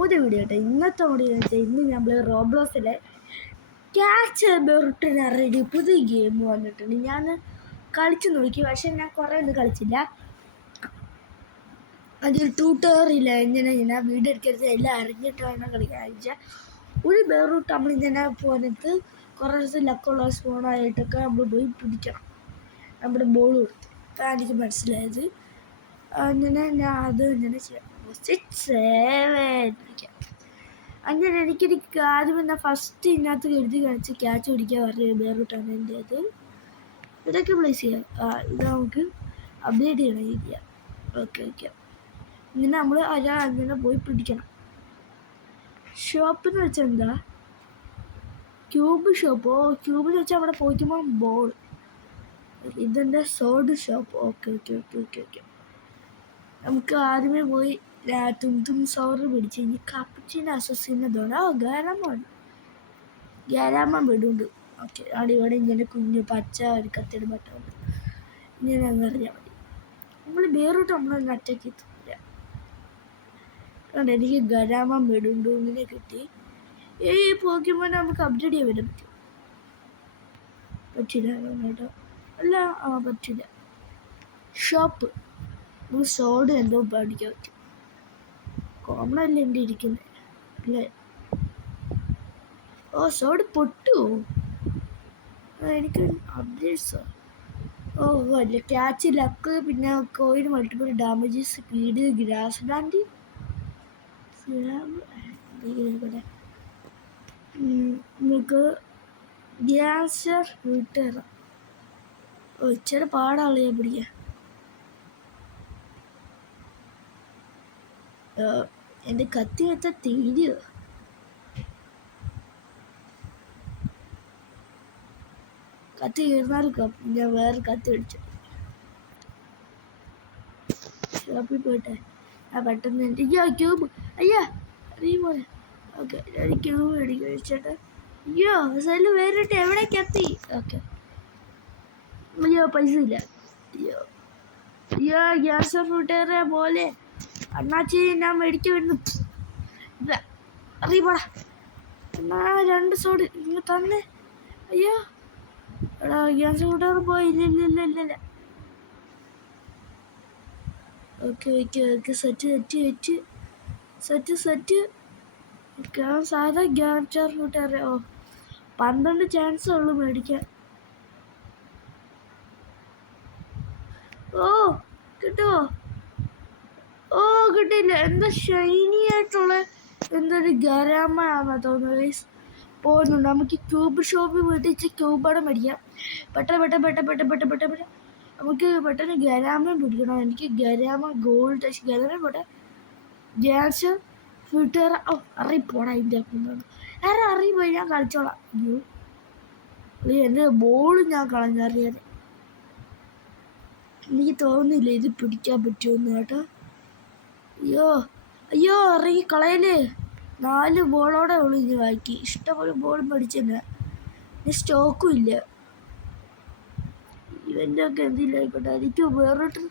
പുതിയ വീഡിയോ കേട്ടോ. ഇന്നത്തെ വീഡിയോ വെച്ചാൽ ഇന്ന് നമ്മൾ റോബ്ലോസിലെ ക്യാച്ച് ബെറുട്ടിനറിയ പുതിയ ഗെയിം വന്നിട്ടുണ്ട്. ഞാൻ കളിച്ച് നോക്കി, പക്ഷെ ഞാൻ കുറേ ഒന്നും കളിച്ചില്ല. അതിൽ ട്യൂട്ടോറിയൽ ഇങ്ങനെ വീഡിയോ എടുക്കരുത് എല്ലാം അറിഞ്ഞിട്ട് വേണം കളിക്കാൻ. വെച്ചാൽ ഒരു ബെറൂട്ട് നമ്മളിങ്ങനെ പോയിട്ട് കുറേ ദിവസം ലക്കുള്ള സ്പൂണായിട്ടൊക്കെ നമ്മൾ പോയി പിടിക്കണം. നമ്മുടെ ബോൾ കൊടുത്ത് എനിക്ക് മനസ്സിലായത് അങ്ങനെ ഞാൻ അത് ഇങ്ങനെ ചെയ്യാം. പിടിക്കാം. അങ്ങനെ എനിക്കെനിക്ക് ആദ്യം എന്നാൽ ഫസ്റ്റ് ഇതിനകത്ത് എഴുതി കാണിച്ച് ക്യാച്ച് പിടിക്കാൻ പറഞ്ഞ ബെറൂട്ടാണ് എൻ്റെ അത്. ഇതൊക്കെ പ്ലേസ് ചെയ്യാം. ഇത് നമുക്ക് അപ്ഡേറ്റ് ചെയ്യണം. ചെയ്യാം. ഓക്കെ ഇങ്ങനെ നമ്മൾ അങ്ങനെ പോയി പിടിക്കണം. ഷോപ്പ് എന്ന് വെച്ചാൽ എന്താ? Cube shop. ക്യൂബ് എന്ന് വെച്ചാൽ അവിടെ പോയിക്കുമ്പോൾ ബോൾ. ഇതെൻ്റെ സോഡ് ഷോപ്പ്. ഓക്കെ നമുക്ക് ആദ്യമേ പോയി തും സോറ് പിടിച്ച് ഇനി കപ്പച്ചിൻ്റെ അസസിനതോടെ ഗ്യാരാമ വിടുണ്ട്. ഓക്കെ അവിടെ ഇവിടെ ഇങ്ങനെ കുഞ്ഞു പച്ച ഒരു കത്തിയുടെ ബട്ടമുണ്ട്. ഇങ്ങനെ അങ്ങ് അറിയാൻ മതി. നമ്മൾ വേറോട്ട് നമ്മളൊന്ന് അറ്റാക്ക് എത്തില്ല. കാരണം എനിക്ക് ഗരാമ വിടുണ്ട് ഇങ്ങനെ കിട്ടി. ഈ പോക്കുമ്പോൾ നമുക്ക് അപ്ഡേറ്റ് ചെയ്യാൻ പറ്റും. പറ്റില്ല കേട്ടോ. അല്ല പറ്റില്ല. ഷോപ്പ് നമുക്ക് സോഡ് എന്തോ പഠിക്കാൻ പറ്റും. കോമൺ അല്ലേ എൻ്റെ ഇരിക്കുന്നത് അല്ലേ? സോഡ് പൊട്ടുമോ? എനിക്ക് അപ്ഡേറ്റ്സോ? അല്ല ക്യാച്ച് ലക്ക് പിന്നെ coin multiple damage speed grass land നമുക്ക് ഗ്യാസർ വീട്ടുകയറാം. ഇച്ചിരി പാടാണ് ഞാൻ പിടിക്കാൻ. എൻ്റെ കത്തി വെച്ചാൽ തീരുക. കത്തി കീർന്നാലും ഞാൻ വേറെ കത്തി പിടിച്ചു ഷോപ്പിൽ പോയിട്ടെ പെട്ടെന്ന് എൻ്റെ ക്യൂബ് അറിയുമോ? ഓക്കെ ഞാൻ ക്യൂബ് മേടിക്കും വെച്ചേട്ടെ. സെല്ല് വേറിട്ട് എവിടെ കത്തി? ഓക്കെ പൈസ ഇല്ല. ഗ്യാസ് ഫ്രൂട്ടേറെ പോലെ അണ്ണാച്ചി ഞാൻ മേടിക്കാൻ വരുന്നു. അറിയപ്പാടാ എന്നാ 2 സോഡ് ഇങ്ങനെ തന്നെ. എടാ ഗ്യാസ് ഫ്രൂട്ടേറെ പോയി. ഇല്ല. ഓക്കെ സെറ്റ് സാധാ ഗ്യാസ് ഫ്രൂട്ടേറെ 12 ചാൻസ് ഉള്ളു മേടിക്കാൻ. കിട്ടുമോ? കിട്ടിയില്ല. എന്താ ഷൈനി ആയിട്ടുള്ള എന്തൊരു ഗരാമയാണെന്ന് തോന്നുന്നു. പോകുന്നുണ്ട്. നമുക്ക് ക്യൂബ് ഷോപ്പിൽ വീട്ടിച്ച് ക്യൂബാടെ മേടിക്കാം. പെട്ടെന്ന് നമുക്ക് പെട്ടെന്ന് ഗരാമ പിടിക്കണം. എനിക്ക് ഗരാമ ഗോൾഡ് ഗരാമ പോട്ടെ. ഗ്യാസ് ഫിൽറ്റർ അറിയിപ്പോടാ ഇതിൻ്റെ അറിയിപ്പോയി. ഞാൻ കളിച്ചോളാം. എൻ്റെ ബോൾ ഞാൻ കളഞ്ഞറിയാതെ. എനിക്ക് തോന്നുന്നില്ല ഇത് പിടിക്കാൻ പറ്റുമെന്ന് കേട്ടോ. ഇറങ്ങി കളയല്ലേ. 4 ബോളോടെ ഉള്ളു ഇനി ബാക്കി. ഇഷ്ടംപോലെ ബോൾ മേടിച്ചെന്നെ. സ്റ്റോക്കും ഇല്ല. ഇവൻ്റെ ഒക്കെ എന്തില്ലായിക്കോട്ടെ. എനിക്ക് വേറൊട്ട്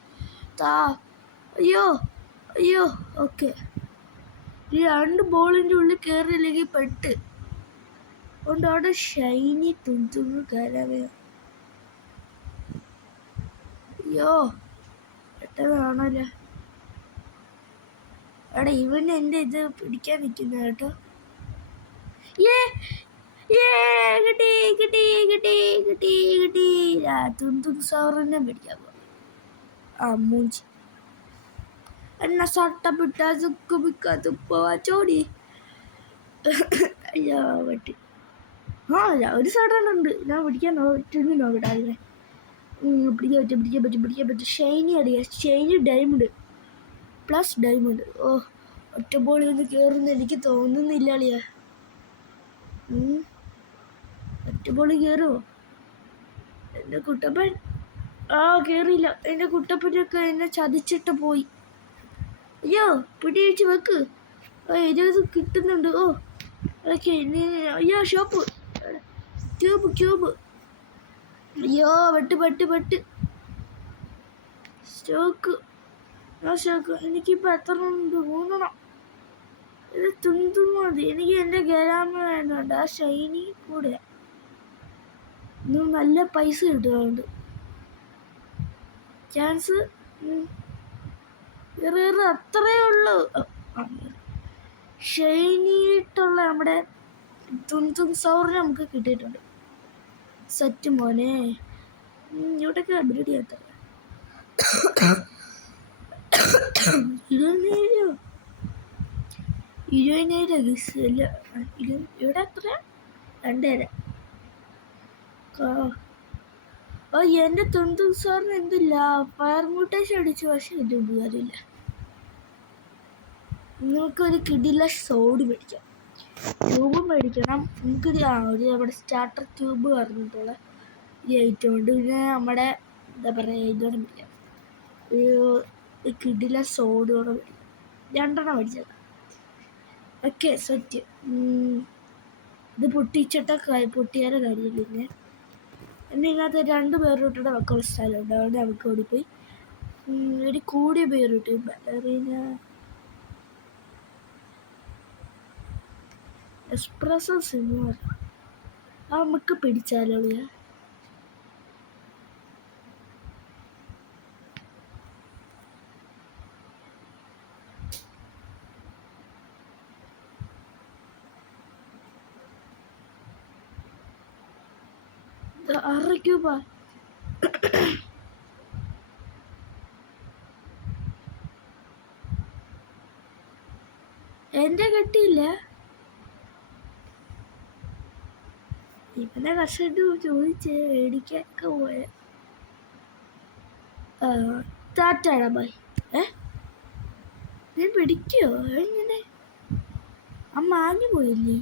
താ. ഓക്കെ 2 ബോളിൻ്റെ ഉള്ളിൽ കയറിയില്ലെങ്കിൽ പെട്ട്. അതുകൊണ്ട് അവിടെ ഷൈനി തുന്നു കയറാവേ. പെട്ടെന്ന് കാണാമല്ലോ. എടാ ഇവൻ എൻ്റെ ഇത് പിടിക്കാൻ നിൽക്കുന്ന കേട്ടോ. കിട്ടി. തും സോറിനെ പിടിക്കാൻ പോകും. മൂഞ്ചി എന്നാ സട്ടപ്പിട്ട പോവാ ചോടി. പറ്റി. ഒരു സോഡനുണ്ട്. ഞാൻ പിടിക്കാൻ നോക്കട്ടെ അതിനെ. പിടിക്കാൻ പറ്റും. ഷൈനി അറിയാം. Shiny diamond plus diamond. ഒറ്റ ബോളിൽ നിന്ന് കയറുന്ന എനിക്ക് തോന്നുന്നില്ല അളിയാ. ഒറ്റ ബോളിൽ കയറുമോ? എൻ്റെ കുട്ടപ്പൻ കയറിയില്ല. എൻ്റെ കുട്ടപ്പനൊക്കെ എന്നെ ചതിച്ചിട്ട് പോയി. പിടിയിച്ച് വെക്ക്. 20 കിട്ടുന്നുണ്ട്. Okay shop cube. വെട്ട് സ്റ്റോക്ക്. എനിക്കിപ്പോൾ എത്ര ഉണ്ട്? 3. ഇത് തുന്തും മതി. എനിക്ക് എൻ്റെ ഗ്രാമ വേണ്ടതുണ്ട്. ആ ഷൈനി കൂടെ നല്ല പൈസ കിട്ടുന്നുണ്ട്. ചാൻസ് അത്രേ ഉള്ളൂ. ഷൈനിയിട്ടുള്ള നമ്മുടെ തുന്തും സൗറിനെ നമുക്ക് കിട്ടിയിട്ടുണ്ട്. സെറ്റ് മോനെ. ഇവിടെയൊക്കെ അപ്ഗ്രേഡ് ചെയ്യാത്ത 20,000 ഇവിടെ എത്ര 2,000. എൻ്റെ തുന്തും സാറിന് എന്തില്ല ഫയർ മ്യൂട്ടേഷൻ അടിച്ചു. പക്ഷെ ഇത് ഉപകാരമില്ല. നമുക്കൊരു കിടില സോഡ് മേടിക്കാം. ക്യൂബ് മേടിക്കണം. നമുക്കൊരു നമ്മുടെ സ്റ്റാർട്ടർ ക്യൂബ് പറഞ്ഞിട്ടുള്ള ഈ ഐറ്റം ഉണ്ട്. പിന്നെ നമ്മുടെ എന്താ പറയുക ഇതോടെ മേടിക്കാം. ഒരു കിടില സോഡോടെ മേടിക്കാം. 2 മേടിച്ചേക്കാം. Okay set. ഇത് പൊട്ടിയാലും കാര്യമില്ല. പിന്നെ ഇതിനകത്ത് 2 പേരോട്ടുകൂടെ വെക്കാനുള്ള സ്ഥലമുണ്ട്. അതുകൊണ്ട് നമുക്ക് ഓടിപ്പോയി ഒരു കൂടിയ പേരോട്ട് ബലറീന എക്സ്പ്രസോ സിനിമ നമുക്ക് പിടിച്ചാലോ? ക്യൂബാ എൻ്റെ കിട്ടിയില്ല. ഇവനെ കർഷകർ ചോദിച്ച് മേടിക്കാനൊക്കെ പോയ താറ്റാടാ ബൈ. ഞാൻ പിടിക്കോ? എങ്ങനെ മാഞ്ഞു പോയില്ലേ?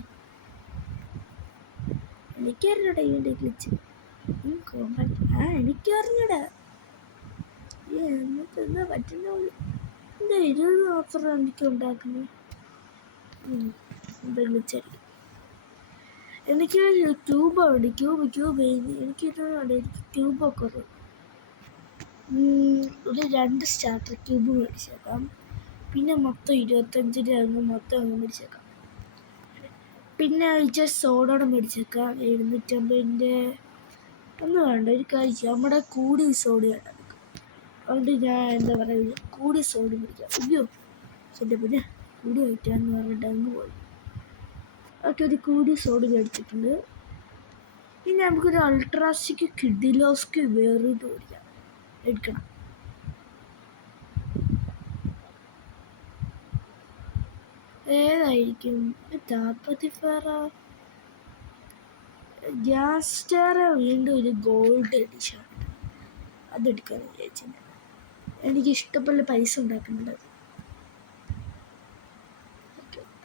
എനിക്കറിഞ്ഞൂടാ ഇവൻ്റെ ഗ്ലിച്ച്. എനിക്കറിഞ്ഞൂടാ. എന്നിട്ട് എന്താ പറ്റുന്ന എന്താ 20 മാത്രം എനിക്ക് ഉണ്ടാക്കുന്നത്? എന്താ ഗ്ലിച്ചായിരിക്കും. എനിക്ക് ക്യൂബുണ്ട്. ക്യൂബ് എനിക്കിട്ടുണ്ട്. എനിക്ക് ക്യൂബൊക്കെ ഒരു 2 സ്റ്റാർട്ടർ ക്യൂബ് മേടിച്ചേക്കാം. പിന്നെ മൊത്തം 25 മൊത്തം അങ്ങ് മേടിച്ചേക്കാം. പിന്നെ സോഡോടെ മേടിച്ചേക്കാം. 750 ഒന്നും വേണ്ട. ഒരു കാര്യം നമ്മുടെ കൂടി സോഡ് വേണ്ട. അതുകൊണ്ട് ഞാൻ എന്താ പറയുക കൂടി സോഡ് മേടിക്കാം. അയ്യോ എൻ്റെ പിന്നെ കൂടി വയ്ക്കാമെന്ന് പറഞ്ഞിട്ട് അങ്ങ് പോയി. ഒക്കെ ഒരു കൂടി സോഡ് മേടിച്ചിട്ടുണ്ട്. പിന്നെ നമുക്കൊരു അൾട്രാസിക്ക് കിഡിലോസ്ക്ക് വേറിട്ട് മേടിക്കാം. എടുക്കണം. ഏതായിരിക്കും? ഗ്യാസ് സ്റ്റാർ വീണ്ടും ഒരു ഗോൾഡ് എഡിഷൻ. അതെടുക്കാമെന്ന് വിചാരിച്ചിട്ടുണ്ട്. എനിക്ക് ഇഷ്ടപ്പെട്ട പൈസ ഉണ്ടാക്കുന്നുണ്ട്.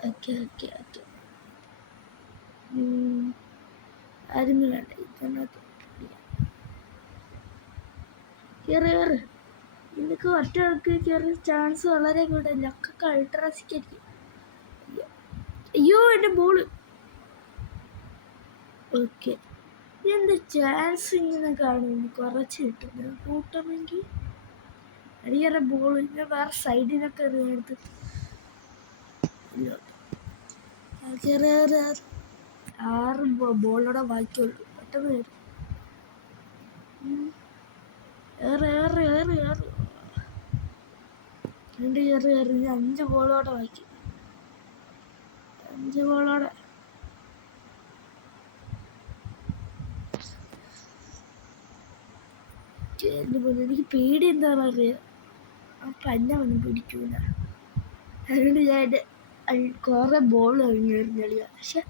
ഓക്കെ ആരും വേണ്ട. ഇതിനകത്ത് കയറി നിനക്ക് ഒറ്റക്ക് കയറിയ ചാൻസ് വളരെ കൂടുതൽ. ഒക്കെ അൾട്രാസിക്കായിരിക്കും. അയ്യോ എൻ്റെ ബോള്. ഓക്കെ എന്താ ചാൻസ് ഇങ്ങനെ കാണുന്നു. കുറച്ച് കിട്ടുന്നത് കൂട്ടണമെങ്കിൽ അടിയേറെ ബോൾ ഇങ്ങനെ വേറെ സൈഡിനൊക്കെ എടുത്ത് 6 ബോളോടെ ബാക്കിയുള്ളൂ. പെട്ടെന്ന് കയറി കയറി 5 ബോളോടെ ബാക്കി. 5 ബോളോടെ എനിക്ക് പേടി എന്താണെന്ന് അറിയാം. ആ പന്ന ഒന്നും പിടിക്കൂല. അതുകൊണ്ട് ഞാൻ കുറെ ബോൾ എറിഞ്ഞളിയാ. പക്ഷെ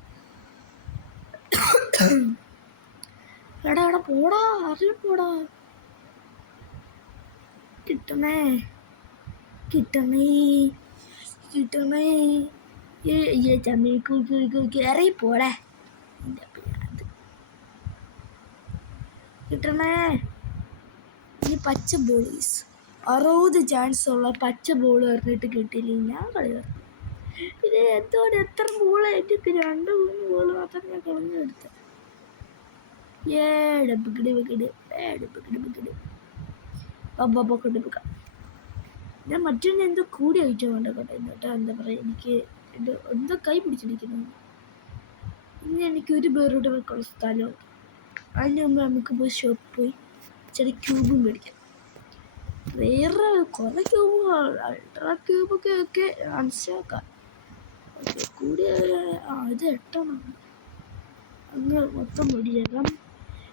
എടാ പോടാ, അറിയ പോടാ. കിട്ടണേ കയറി പോടേ. കിട്ടണേ. ഈ പച്ച ബോളീസ് 60 ചാൻസ് ഉള്ള പച്ച ബോൾ എറിഞ്ഞിട്ട് കിട്ടിയില്ല. ഞാൻ കളി പറഞ്ഞു. ഇത് എത്ര ബോളായിട്ട് 2-3 ബോൾ മാത്രം ഞാൻ കളഞ്ഞെടുത്ത. ഞാൻ മറ്റൊന്ന് എന്തോ കൂടി ഐറ്റം കൊണ്ടോട്ടെ. എന്നിട്ട് എന്താ പറയുക എനിക്ക് എൻ്റെ എന്താ കൈ പിടിച്ചിരിക്കുന്നത്. ഇനി എനിക്കൊരു ബെറൂട്ട വെക്കാനുള്ള സ്ഥലമുണ്ട്. അതിന് മുമ്പ് നമുക്ക് പോയി ഷോപ്പിൽ പോയി ചെറിയ ക്യൂബും മേടിക്കാം. വേറെ കുറേ ക്യൂബുകൾ അൾട്രാ ക്യൂബൊക്കെ ഒക്കെ മനസ്സിലാക്കാം. ഓക്കെ കൂടി ഇത് 8 അങ്ങ് മൊത്തം മേടിച്ചേക്കാം.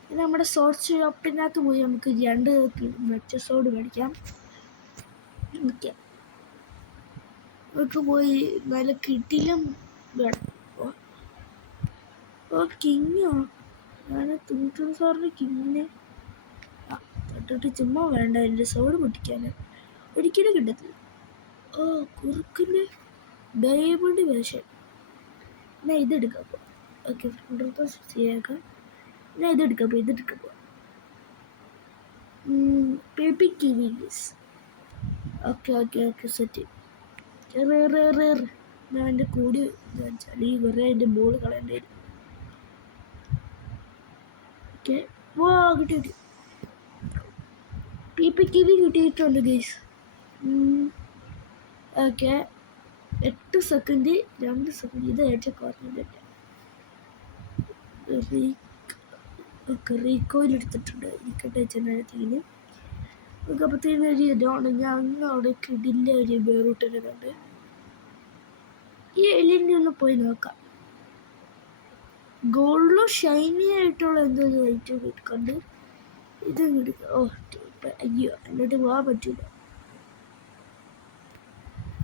ഇത് നമ്മുടെ സോഡ് ഷോപ്പിനകത്ത് പോയി നമുക്ക് 2 മെച്ച സോഡ് മേടിക്കാം. നമുക്ക് പോയി നല്ല കിട്ടിലും വേണം. ഓ കിങ്ങോ, ഞാൻ തുണിത്തുണി സാറിൻ്റെ കിങ്ങിനെ തൊട്ടിട്ട് ചുമ്മാ വേണ്ട എൻ്റെ സോഡ് പൊട്ടിക്കാൻ ഒരിക്കലും കിട്ടത്തില്ല. ഓ കുറുക്കിൻ്റെ ഡയമണ്ട് വേഷൻ. ഞാൻ ഇതെടുക്കാൻ പോവാം. ഓക്കെ ശരിയാക്കാം. ഞാൻ ഇതെടുക്കാൻ പോവാം. Baby Kiwis. Okay set. ഞാൻ എൻ്റെ കൂടി വെച്ചാൽ ഈ വെറുതെ എൻ്റെ ബോൾ കളയേണ്ടി വരും. ഓക്കെ വാ കിട്ടി. പി കിവി കിട്ടിയിട്ടുണ്ട് ഗൈസ്. ഓക്കെ 8 സെക്കൻഡ് 2 സെക്കൻഡ് ഇത് ഏറ്റവും കുറഞ്ഞിട്ട് റീകോയിൽ എടുത്തിട്ടുണ്ട്. ഇരിക്കട്ടെ ചെന്നത്തിന് നമുക്ക് അപ്പത്തേനും ഒരു ഇതാണ്. ഞാൻ അങ്ങ് അവിടെ കിടില്ല ഒരു ബെറൂട്ടിനെ കണ്ട് ഈ എലിൻ്റെ ഒന്ന് പോയി നോക്കാം. ഗോൾഡിലോ ഷൈനി ആയിട്ടുള്ള എന്തോ ഐറ്റം കണ്ട് ഇതങ്ങ് എടുക്കാം. ഓ അയ്യോ എന്നിട്ട് പോകാൻ പറ്റില്ല.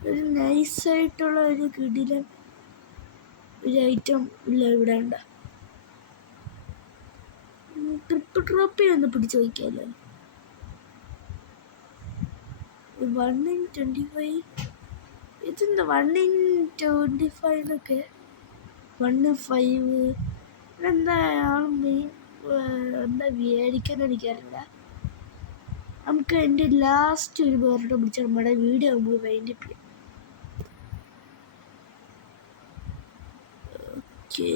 ഒരു നൈസായിട്ടുള്ള ഒരു കിടിലൻ ഒരു ഐറ്റം ഇല്ല ഇവിടെ ഉണ്ട്. ട്രിപ്പ് ഒന്ന് പിടിച്ചു വയ്ക്കാമല്ലോ. 1 in 25 ഇതെന്താ 1 in 25 എന്നൊക്കെ 1/5 എന്താ മെയിൻ എന്താ മേടിക്കാൻ എനിക്കറിയില്ല. നമുക്ക് എൻ്റെ ലാസ്റ്റ് ഒരു ബെറൂട്ട പിടിച്ച നമ്മുടെ വീഡിയോ നമുക്ക് വൈൻഡപ്പ് ചെയ്യാം. ഓക്കെ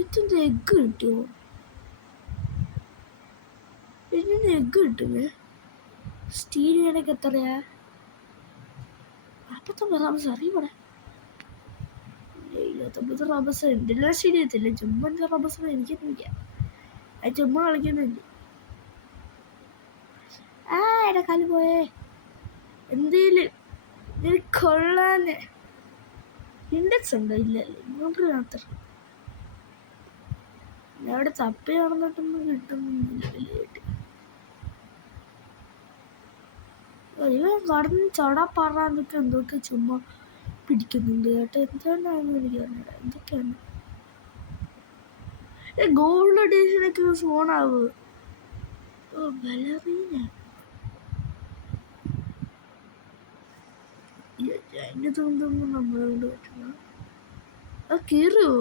ഇതെന്താ എഗ്ഗ് കിട്ടുമോ? ഇതിന് എഗ്ഗ് കിട്ടുമേ. സ്റ്റീലിനൊക്കെ എത്രയാ? 49 റബസ് അറിയപ്പെടാ. 79 റബസ് എന്തെല്ലാം ശരിയത്തില്ല. ചുമ്മാ റബസ് എനിക്കൊന്നുമില്ല. അത് ചുമ്മാ കളിക്കുന്നുണ്ട്. എടാ കാല് പോയേ. എന്തേലും കൊള്ളാന് ഇൻഡെക്സ് ഉണ്ടോ? ഇല്ലല്ലേ ഇങ്ങോട്ട് മാത്രം. ഞാൻ അവിടെ തപ്പി നടന്നിട്ടൊന്നും കിട്ടുന്നില്ല വലിയായിട്ട്. ഇവൻ കടന്ന് ചടാപ്പാറാന്നൊക്കെ എന്തൊക്കെ ചുമ്മാ പിടിക്കുന്നുണ്ട് കേട്ടോ. എന്തുകൊണ്ടാണെന്ന് എനിക്ക് അറിഞ്ഞില്ല. എന്തൊക്കെയാണ് ഗോൾഡ് എഡീഷനൊക്കെ ഫോണാവ്. ഓ ബലറീന അതിന് തോന്നുന്നു നമ്മളോട് പറ്റുന്ന ആ കീറുവോ?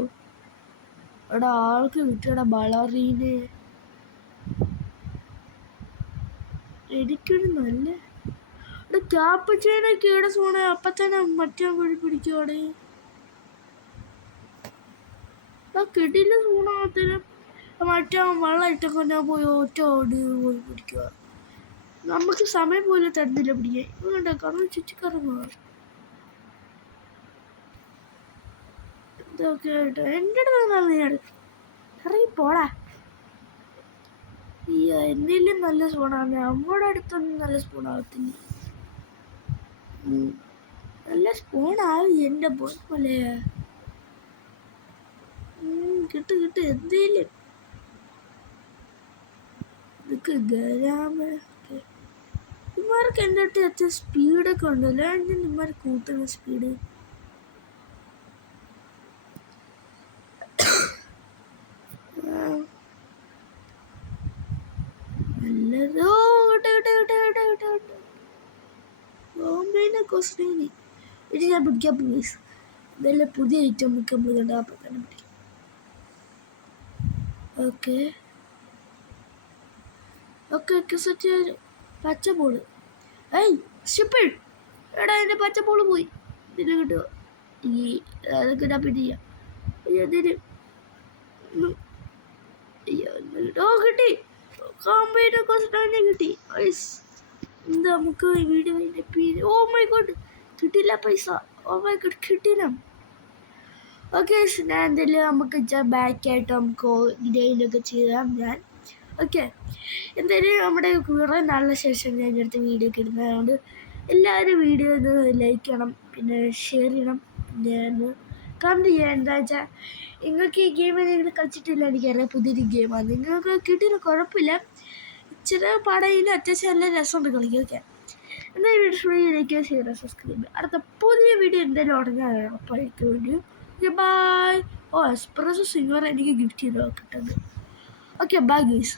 എടാ ആൾക്ക് കിട്ടിയടാ ബളറീനെ. എനിക്കൊരു നല്ല ക്യാപ്പച്ചേനൊക്കെ ഇവിടെ സോണേ. അപ്പം തന്നെ മറ്റേ വഴി പിടിക്കുവാടേ. ആ കിടില സൂണാകത്തിനും മറ്റേ വെള്ളം ഇട്ടൊക്കെ ഞാൻ പോയി ഒറ്റ ഓടി പോയി പിടിക്കുക. നമുക്ക് സമയം പോലെ തരുന്നില്ല പിടിക്കാൻ. വേണ്ട കാരണം ചുറ്റിക്കറങ്ങുക. ഇതൊക്കെ ആയിട്ട് എൻ്റെ അടുത്ത് ഇറങ്ങി പോടാ. ഈ എന്തെങ്കിലും നല്ല സ്പൂണാണ്. നമ്മുടെ അടുത്തൊന്നും നല്ല സ്പൂണാകത്തില്ല. നല്ല സ്പൂണാവും എൻ്റെ പോലെ. കിട്ട് എന്തേലും ഇതൊക്കെ ഇമാർക്ക് എൻ്റെ അടുത്ത് എത്ര സ്പീഡൊക്കെ ഉണ്ടല്ലോ. എന്തിന് ഇമാർ കൂട്ടുന്ന സ്പീഡ്? നല്ലതോ ഇത് ഞാൻ പിടിക്കാൻ പ്ലീസ്. ഇതെല്ലാം പുതിയ ഐറ്റം ഒക്കെ നമ്മൾ അപ്പം തന്നെ പിടിക്കും. Okay set. പച്ചബോള് ഷിപ്പിൾ. എടാ എൻ്റെ പച്ചബോള് പോയി. ഇതിൽ കിട്ടുമോ? ഈ അതൊക്കെ ഞാൻ പിന്നെ ചെയ്യാം. അതിന് കിട്ടി. കോമ്പൈനെ കിട്ടി. എന്താ നമുക്ക് വീഡിയോ ഓ മൈ ഗോഡ് കിട്ടില്ല പൈസ. ഓ മൈ ഗോഡ് കിട്ടില്ല. ഓക്കെ ഞാൻ എന്തെങ്കിലും നമുക്ക് ബാക്കായിട്ട് നമുക്ക് ഇടയിലൊക്കെ ചെയ്യാം ഞാൻ. ഓക്കെ എന്തായാലും നമ്മുടെ കുറേ നാളിന് ശേഷം ഞാൻ അടുത്ത വീഡിയോ ഒക്കെ ഇടുന്നത്. അതുകൊണ്ട് എല്ലാവരും വീഡിയോ ഒന്ന് ലൈക്ക് ചെയ്യണം, പിന്നെ ഷെയർ ചെയ്യണം, പിന്നെ ഒന്ന് കമൻറ്റ് ചെയ്യുക. എന്താ വെച്ചാൽ നിങ്ങൾക്ക് ഈ ഗെയിം നിങ്ങൾ കളിച്ചിട്ടില്ല, എനിക്കറിയാം പുതിയൊരു ഗെയിമാണ്, നിങ്ങൾക്ക് കിട്ടിയിട്ട് കുഴപ്പമില്ല, ഇച്ചിരി പാടയിലും അത്യാവശ്യം നല്ല രസമുണ്ട് കളിക്കുക. ഓക്കെ എന്തായാലും വീഡിയോ ഷെയർ സബ്സ്ക്രൈബ്. അടുത്ത പുതിയ വീഡിയോ എന്തായാലും ഉടനെ ഉറപ്പായിരിക്കും വീഡിയോ. ബൈ. എക്സ്പ്രസ് സിംഗർ എനിക്ക് ഗിഫ്റ്റ് ചെയ്ത് കിട്ടുന്നത്. Okay bye guys.